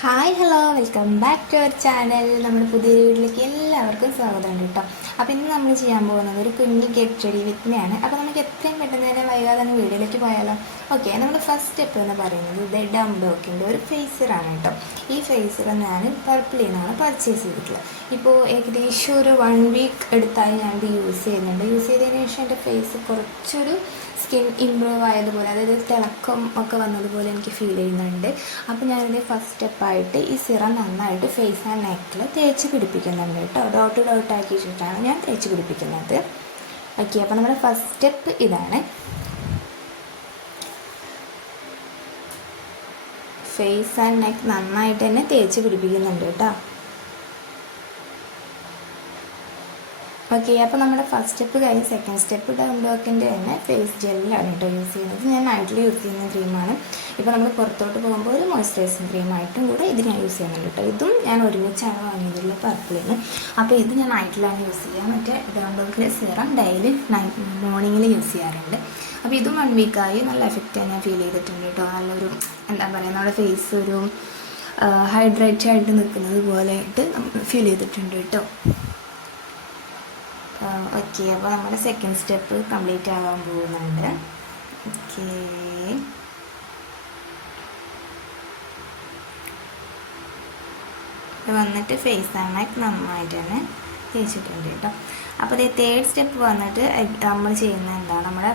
Hi hello welcome back to our channel നമ്മുടെ പുതിയ വീട്ടിലേക്ക് എല്ലാവർക്കും സ്വാഗതം ഉണ്ട് കേട്ടോ. അപ്പോൾ ഇന്ന് നമ്മൾ ചെയ്യാൻ പോകുന്നത് ഒരു കുഞ്ഞു കേക്ക് ചെടി വിത്മയാണ് അപ്പോൾ നമുക്ക് എത്രയും പെട്ടെന്ന് തന്നെ വൈകാതെ തന്നെ വീഡിയോയിലേക്ക് പോയാലോ? ഓക്കെ നമ്മുടെ ഫസ്റ്റ് സ്റ്റെപ്പ് എന്ന് പറയുന്നത് ഇത് ഡംഡോക്കിന്റെ ഒരു ഫേസറാണ് കേട്ടോ. ഈ ഫേസർ ഞാൻ പർപ്പിളിൽ നിന്നാണ് പർച്ചേസ് ചെയ്തിട്ടുള്ളത്. ഇപ്പോൾ ഏകദേശം ഒരു വൺ വീക്ക് എടുത്തായി ഞാനിത് യൂസ് ചെയ്യുന്നുണ്ട്. യൂസ് ചെയ്തതിന് ശേഷം എന്റെ ഫേസ് കുറച്ചൊരു സ്കിൻ ഇമ്പ്രൂവ് ആയതുപോലെ അതായത് തിളക്കം ഒക്കെ വന്നതുപോലെ എനിക്ക് ഫീൽ ചെയ്യുന്നുണ്ട്. അപ്പോൾ ഞാനിത് ഫസ്റ്റ് സ്റ്റെപ്പായിട്ട് ഈ സിറം നന്നായിട്ട് ഫേസ് ആൻഡ് നെക്കിൽ തേച്ച് പിടിപ്പിക്കുന്നുണ്ട് കേട്ടോ. ഡോട്ട് ഡോട്ട് ആക്കിയിട്ടാണ് ഞാൻ തേച്ച് പിടിപ്പിക്കുന്നത്. ഓക്കെ അപ്പോൾ നമ്മുടെ ഫസ്റ്റ് സ്റ്റെപ്പ് ഇതാണ്. ഫേസ് ആൻഡ് നെക്ക് നന്നായിട്ട് തന്നെ തേച്ച് പിടിപ്പിക്കുന്നുണ്ട് കേട്ടോ. ഓക്കെ അപ്പോൾ നമ്മുടെ ഫസ്റ്റ് സ്റ്റെപ്പ് കഴിഞ്ഞ് സെക്കൻഡ് സ്റ്റെപ്പ് ഡൗൺ ബ്ലോക്കിന്റെ തന്നെ ഫേസ് ജെല്ലാണ് കേട്ടോ യൂസ് ചെയ്യുന്നത്. ഞാൻ നൈറ്റിൽ യൂസ് ചെയ്യുന്ന ക്രീമാണ് ഇപ്പോൾ നമ്മൾ പുറത്തോട്ട് പോകുമ്പോൾ ഒരു മോയ്സ്ചറൈസിങ് ക്രീമായിട്ടും കൂടെ ഇത് ഞാൻ യൂസ് ചെയ്യുന്നുണ്ട് കേട്ടോ ഇതും ഞാൻ ഒരുമിച്ചാണ് വാങ്ങിയതുള്ള പർപ്പിളിന് അപ്പോൾ ഇത് ഞാൻ നൈറ്റിലാണ് യൂസ് ചെയ്യുക മറ്റേ ഡൗൺ ഡോക്കിലെ സിറം ഡെയിലി മോർണിംഗിൽ യൂസ് ചെയ്യാറുണ്ട്. അപ്പോൾ ഇതും വൺ വീക്കായി നല്ല എഫക്റ്റ് ഞാൻ ഫീൽ ചെയ്തിട്ടുണ്ട് കേട്ടോ നല്ലൊരു എന്താ പറയുക നമ്മുടെ ഫേസ് ഒരു ഹൈഡ്രേറ്റ് ആയിട്ട് നിൽക്കുന്നത് പോലെ ആയിട്ട് ഫീൽ ചെയ്തിട്ടുണ്ട് കേട്ടോ ഓക്കെ അപ്പോൾ നമ്മുടെ സെക്കൻഡ് സ്റ്റെപ്പ് കംപ്ലീറ്റ് ആവാൻ പോകുന്നുണ്ട് ഓക്കെ വന്നിട്ട് ഫേസ് ആൻഡ് നന്നായിട്ട് തന്നെ തേച്ചിട്ടുണ്ട് കേട്ടോ. അപ്പോൾ ഇത് തേർഡ് സ്റ്റെപ്പ് വന്നിട്ട് നമ്മൾ ചെയ്യുന്നത് എന്താണ്? നമ്മുടെ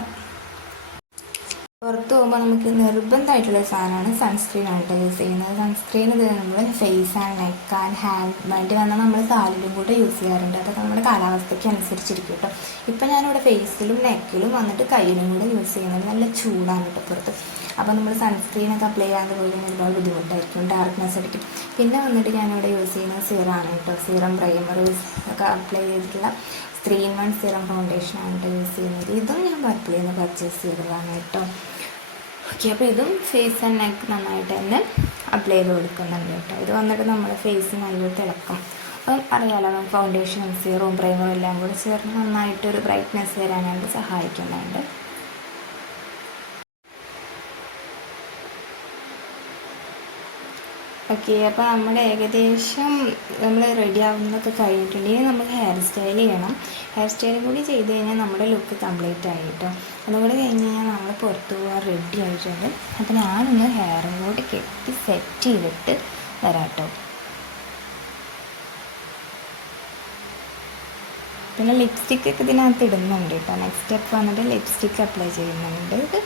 പുറത്ത് പോകുമ്പോൾ നമുക്ക് നിർബന്ധമായിട്ടുള്ള സാധനമാണ് സൺസ്ക്രീൻ ആയിട്ട് യൂസ് ചെയ്യുന്നത്. സൺസ്ക്രീൻ ഇത് നമ്മൾ face and neck and hand വേണ്ടി വന്നാൽ നമ്മൾ കാലിലും കൂടെ യൂസ് ചെയ്യാറുണ്ട്. അതൊക്കെ നമ്മുടെ കാലാവസ്ഥയ്ക്ക് അനുസരിച്ചിരിക്കും കേട്ടോ. ഇപ്പം ഞാനിവിടെ ഫേസിലും നെക്കിലും വന്നിട്ട് കയ്യിലും കൂടെ യൂസ് ചെയ്യുന്നത് നല്ല ചൂടാണ് കേട്ടോ പുറത്ത്. അപ്പോൾ നമ്മൾ സൺസ്ക്രീൻ സൺസ്ക്രീനൊക്കെ അപ്ലൈ ചെയ്യാതെ പോയി ഒരുപാട് ബുദ്ധിമുട്ടായിരിക്കും ഡാർക്ക്നെസ് അടിക്കും. പിന്നെ വന്നിട്ട് ഞാനിവിടെ യൂസ് ചെയ്യുന്നത് സീറാണ് കേട്ടോ. സീറം പ്രൈമർ ഒക്കെ അപ്ലൈ ചെയ്തിട്ടുള്ള ത്രീ ഇൻ വൺ സീറം ഫൗണ്ടേഷനാണ് കേട്ടോ യൂസ് ചെയ്യുന്നത്. ഇതും ഞാൻ പർപ്പിളിൽ നിന്ന് പർച്ചേസ് ചെയ്തതാണ് കേട്ടോ. ഓക്കെ അപ്പോൾ ഇതും ഫേസ് ആൻഡ് നെക്ക് നന്നായിട്ട് തന്നെ അപ്ലൈ ചെയ്ത് കൊടുക്കുന്നുണ്ട് കേട്ടോ. ഇത് വന്നിട്ട് നമ്മുടെ ഫേസ് നല്ലൊരു തിളക്കം അപ്പം അറിയാലോ ഫൗണ്ടേഷനും സീറവും പ്രൈമറും എല്ലാം കൂടി ചേർന്ന് നന്നായിട്ടൊരു ബ്രൈറ്റ്നെസ് വരാനായിട്ട് സഹായിക്കുന്നുണ്ട്. ഓക്കെ അപ്പോൾ നമ്മൾ ഏകദേശം നമ്മൾ റെഡി ആവുന്നതൊക്കെ കഴിഞ്ഞിട്ടുണ്ടെങ്കിൽ നമുക്ക് ഹെയർ സ്റ്റൈൽ ചെയ്യണം. ഹെയർ സ്റ്റൈലും കൂടി ചെയ്ത് കഴിഞ്ഞാൽ നമ്മുടെ ലുക്ക് കംപ്ലീറ്റ് ആയി കേട്ടോ അതും കഴിഞ്ഞ് കഴിഞ്ഞാൽ നമ്മൾ പുറത്ത് പോകാൻ റെഡി ആയിട്ടുണ്ട്. അപ്പോൾ ഞാനൊന്ന് ഹെയറും കൂടി കെട്ടി സെറ്റ് ചെയ്തിട്ട് വരാം കേട്ടോ പിന്നെ ലിപ്സ്റ്റിക് ഒക്കെ ഇതിനകത്ത് ഇടുന്നുണ്ട് കേട്ടോ. നെക്സ്റ്റ് സ്റ്റെപ്പ് വന്നിട്ട് ലിപ്സ്റ്റിക് അപ്ലൈ ചെയ്യുന്നുണ്ട്. ഇത്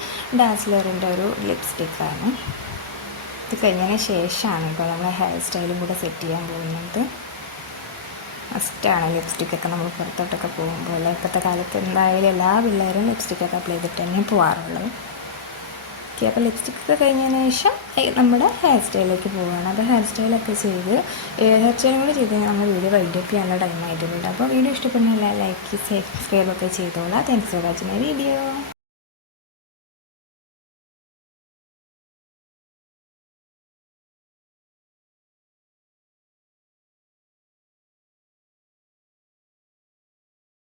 ഡാസ്ലറിന്റെ ഒരു ലിപ്സ്റ്റിക്കാണ് ഇത് കഴിഞ്ഞതിന് ശേഷമാണ് കേട്ടോ നമ്മൾ ഹെയർ സ്റ്റൈലും കൂടെ സെറ്റ് ചെയ്യാൻ പോകുന്നത്. ഫസ്റ്റാണ് ലിപ്സ്റ്റിക്കൊക്കെ നമ്മൾ പുറത്തോട്ടൊക്കെ പോകുമ്പോൾ ഇപ്പോഴത്തെ കാലത്ത് എന്തായാലും എല്ലാ പിള്ളേരും ലിപ്സ്റ്റിക്കൊക്കെ അപ്ലൈ ചെയ്തിട്ട് തന്നെ പോകാറുള്ളത് ഓക്കെ അപ്പോൾ ലിപ്സ്റ്റിക്കൊക്കെ കഴിഞ്ഞതിന് ശേഷം നമ്മുടെ ഹെയർ സ്റ്റൈലിലേക്ക് പോവുകയാണ്. അപ്പോൾ ഹെയർ സ്റ്റൈലൊക്കെ ചെയ്ത് ഹെയർ സ്റ്റൈലും കൂടി ചെയ്ത് നമ്മൾ വീഡിയോ വൈൻഡപ്പ് ചെയ്യാനുള്ള ടൈം ആയിട്ടുണ്ട്. അപ്പോൾ വീഡിയോ ഇഷ്ടപ്പെടുന്നില്ല ലൈക്ക് സബ്സ്ക്രൈബ് ഒക്കെ ചെയ്തോളാം. Thanks for watching my video